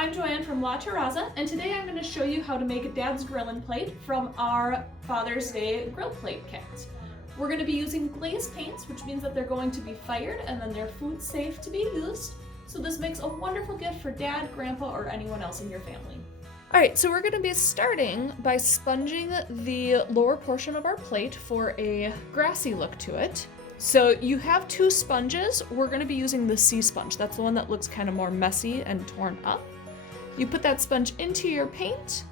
I'm Joanne from La Terraza, and today I'm going to show you how to make a Dad's Grillin' Plate from our Father's Day grill plate kit. We're going to be using glazed paints, which means that they're going to be fired and then they're food safe to be used. So this makes a wonderful gift for Dad, Grandpa, or anyone else in your family. Alright, so we're going to be starting by sponging the lower portion of our plate for a grassy look to it. So you have two sponges. We're going to be using the sea sponge. That's the one that looks kind of more messy and torn up. You put that sponge into your paint.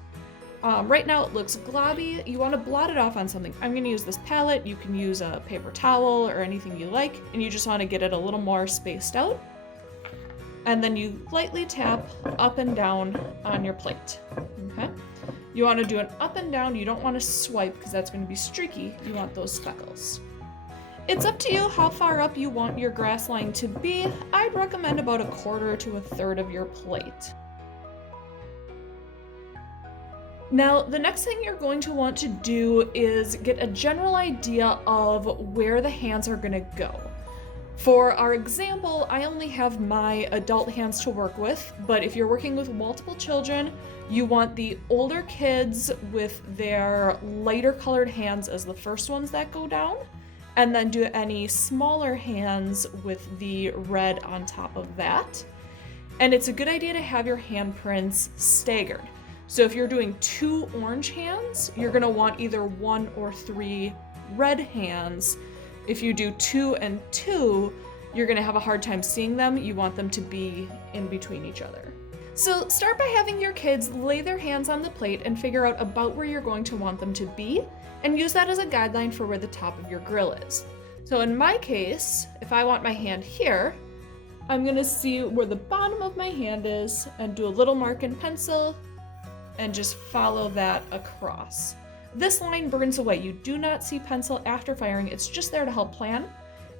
Right now it looks globby. You want to blot it off on something. I'm going to use this palette. You can use a paper towel or anything you like, and you just want to get it a little more spaced out. And then you lightly tap up and down on your plate. Okay? You want to do an up and down. You don't want to swipe because that's going to be streaky. You want those speckles. It's up to you how far up you want your grass line to be. I'd recommend about 1/4 to 1/3 of your plate. Now, the next thing you're going to want to do is get a general idea of where the hands are going to go. For our example, I only have my adult hands to work with, but if you're working with multiple children, you want the older kids with their lighter colored hands as the first ones that go down, and then do any smaller hands with the red on top of that. And it's a good idea to have your handprints staggered. So if you're doing 2 orange hands, you're gonna want either 1 or 3 red hands. If you do 2 and 2, you're gonna have a hard time seeing them. You want them to be in between each other. So start by having your kids lay their hands on the plate and figure out about where you're going to want them to be, and use that as a guideline for where the top of your grill is. So in my case, if I want my hand here, I'm gonna see where the bottom of my hand is and do a little mark in pencil and just follow that across. This line burns away. You do not see pencil after firing. It's just there to help plan.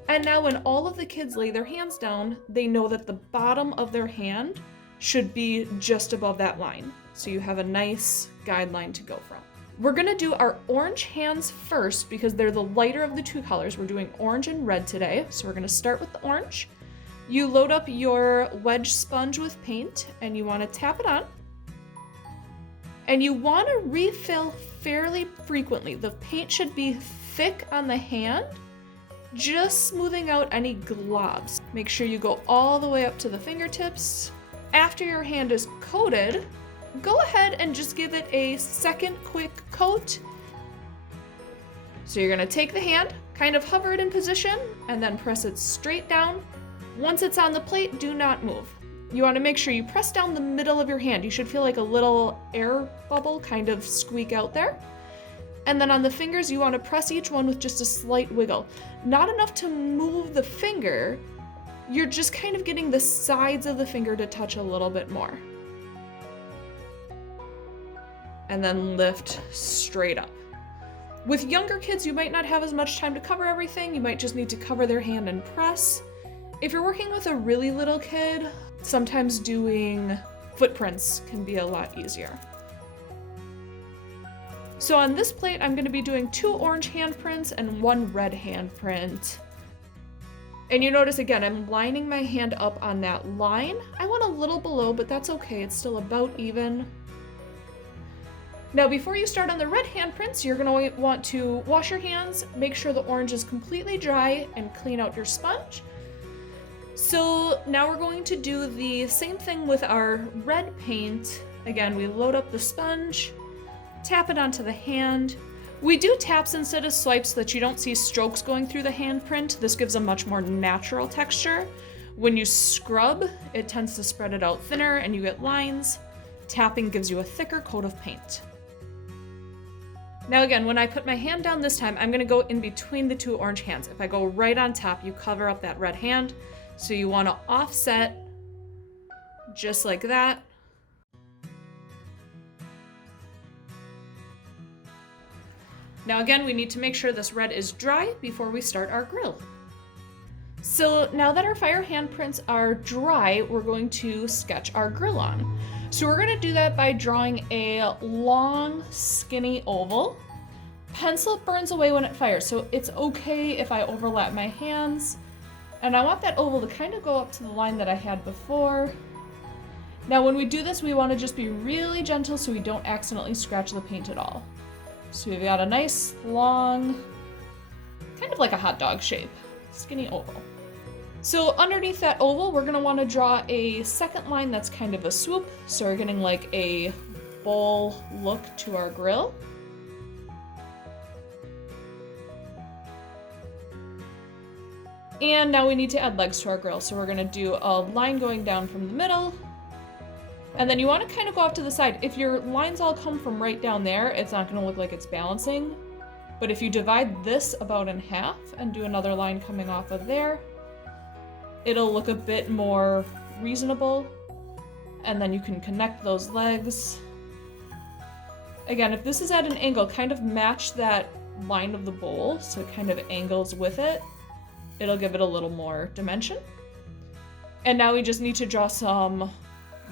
And now when all of the kids lay their hands down, they know that the bottom of their hand should be just above that line. So you have a nice guideline to go from. We're gonna do our orange hands first because they're the lighter of the 2 colors. We're doing orange and red today. So we're gonna start with the orange. You load up your wedge sponge with paint and you wanna tap it on. And you wanna refill fairly frequently. The paint should be thick on the hand, just smoothing out any globs. Make sure you go all the way up to the fingertips. After your hand is coated, go ahead and just give it a second quick coat. So you're gonna take the hand, kind of hover it in position, and then press it straight down. Once it's on the plate, do not move. You wanna make sure you press down the middle of your hand. You should feel like a little air bubble kind of squeak out there. And then on the fingers, you wanna press each one with just a slight wiggle. Not enough to move the finger, you're just kind of getting the sides of the finger to touch a little bit more. And then lift straight up. With younger kids, you might not have as much time to cover everything. You might just need to cover their hand and press. If you're working with a really little kid, sometimes doing footprints can be a lot easier. So on this plate, I'm gonna be doing 2 orange handprints and 1 red handprint. And you notice again, I'm lining my hand up on that line. I want a little below, but that's okay. It's still about even. Now, before you start on the red handprints, you're gonna want to wash your hands, make sure the orange is completely dry, and clean out your sponge. So now we're going to do the same thing with our red paint. Again, we load up the sponge, tap it onto the hand. We do taps instead of swipes so that you don't see strokes going through the handprint. This gives a much more natural texture. When you scrub, it tends to spread it out thinner and you get lines. Tapping gives you a thicker coat of paint. Now again, when I put my hand down this time, I'm gonna go in between the 2 orange hands. If I go right on top, you cover up that red hand. So you wanna offset just like that. Now again, we need to make sure this red is dry before we start our grill. So now that our fire handprints are dry, we're going to sketch our grill on. So we're gonna do that by drawing a long, skinny oval. Pencil burns away when it fires, so it's okay if I overlap my hands. And I want that oval to kind of go up to the line that I had before. Now when we do this, we want to just be really gentle so we don't accidentally scratch the paint at all. So we've got a nice long, kind of like a hot dog shape, skinny oval. So underneath that oval, we're gonna wanna draw a second line that's kind of a swoop. So we're getting like a bowl look to our grill. And now we need to add legs to our grill. So we're gonna do a line going down from the middle. And then you wanna kind of go off to the side. If your lines all come from right down there, it's not gonna look like it's balancing. But if you divide this about in half and do another line coming off of there, it'll look a bit more reasonable. And then you can connect those legs. Again, if this is at an angle, kind of match that line of the bowl so it kind of angles with it. It'll give it a little more dimension. And now we just need to draw some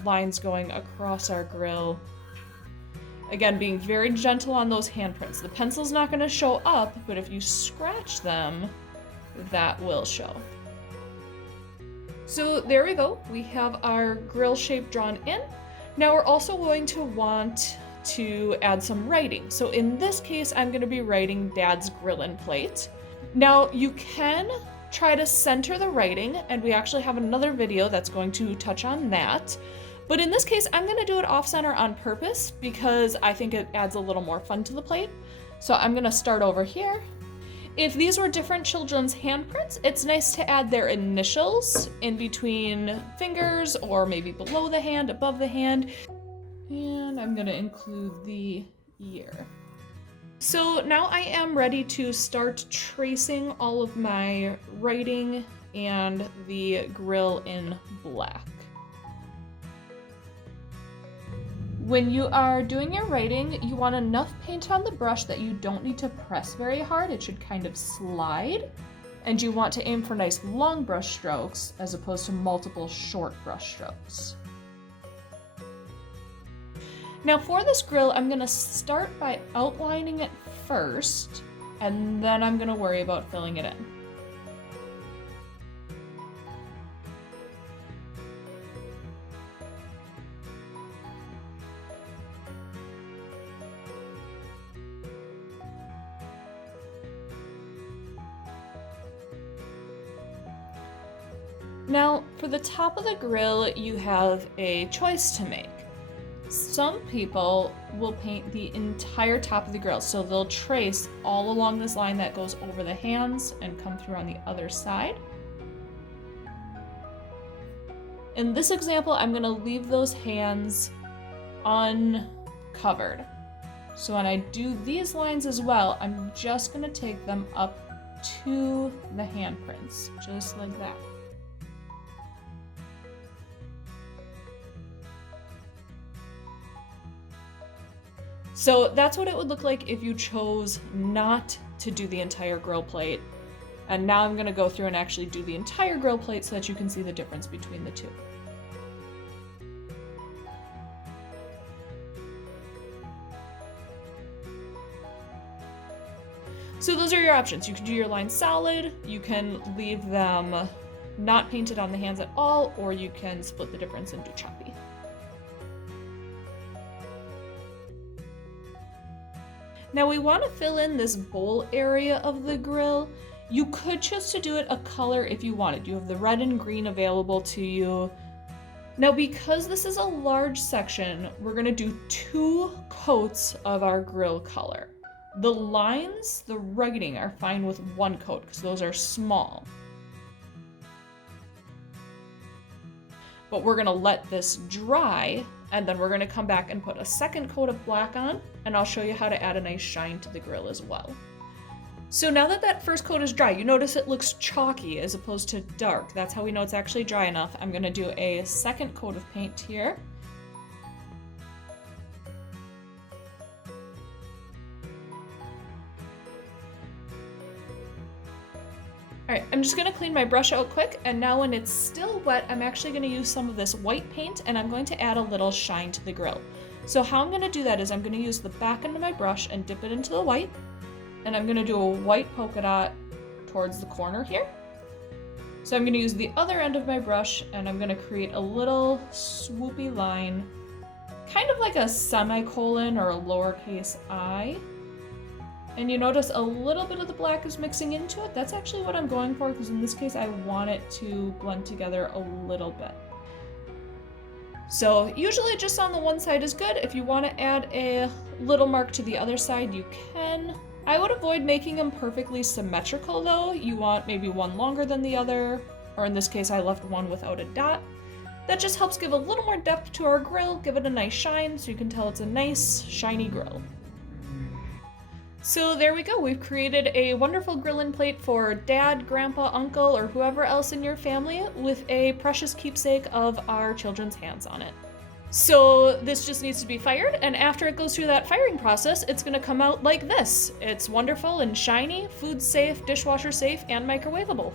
lines going across our grill. Again, being very gentle on those handprints. The pencil's not going to show up, but if you scratch them, that will show. So there we go. We have our grill shape drawn in. Now we're also going to want to add some writing. So in this case, I'm going to be writing Dad's Grillin' Plate. Now you can try to center the writing, and we actually have another video that's going to touch on that. But in this case, I'm going to do it off-center on purpose because I think it adds a little more fun to the plate. So I'm going to start over here. If these were different children's handprints, it's nice to add their initials in between fingers or maybe below the hand, above the hand. And I'm going to include the year. So now I am ready to start tracing all of my writing and the grill in black. When you are doing your writing, you want enough paint on the brush that you don't need to press very hard. It should kind of slide. And you want to aim for nice long brush strokes as opposed to multiple short brush strokes. Now for this grill, I'm going to start by outlining it first, and then I'm going to worry about filling it in. Now, for the top of the grill, you have a choice to make. Some people will paint the entire top of the grill, so they'll trace all along this line that goes over the hands and come through on the other side. In this example, I'm going to leave those hands uncovered. So when I do these lines as well, I'm just going to take them up to the handprints, just like that. So that's what it would look like if you chose not to do the entire grill plate. And now I'm going to go through and actually do the entire grill plate so that you can see the difference between the two. So those are your options. You can do your lines solid, you can leave them not painted on the hands at all, or you can split the difference and do choppy. Now we want to fill in this bowl area of the grill. You could choose to do it a color if you wanted. You have the red and green available to you. Now because this is a large section, we're going to do 2 coats of our grill color. The lines, the writing are fine with 1 coat because those are small. But we're going to let this dry, and then we're going to come back and put a second coat of black on, and I'll show you how to add a nice shine to the grill as well. So now that that first coat is dry, you notice it looks chalky as opposed to dark. That's how we know it's actually dry enough. I'm going to do a second coat of paint here. Alright, I'm just going to clean my brush out quick, and now when it's still wet, I'm actually going to use some of this white paint, and I'm going to add a little shine to the grill. So how I'm going to do that is I'm going to use the back end of my brush and dip it into the white, and I'm going to do a white polka dot towards the corner here. So I'm gonna use the other end of my brush and I'm gonna create a little swoopy line, kind of like a semicolon or a lowercase I. And you notice a little bit of the black is mixing into it. That's actually what I'm going for, because in this case I want it to blend together a little bit. So usually just on the one side is good. If you want to add a little mark to the other side, you can. I would avoid making them perfectly symmetrical though. You want maybe one longer than the other, or in this case I left one without a dot. That just helps give a little more depth to our grill, give it a nice shine so you can tell it's a nice shiny grill. So there we go, we've created a wonderful grilling plate for dad, grandpa, uncle, or whoever else in your family with a precious keepsake of our children's hands on it. So this just needs to be fired, and after it goes through that firing process, it's gonna come out like this. It's wonderful and shiny, food safe, dishwasher safe, and microwavable.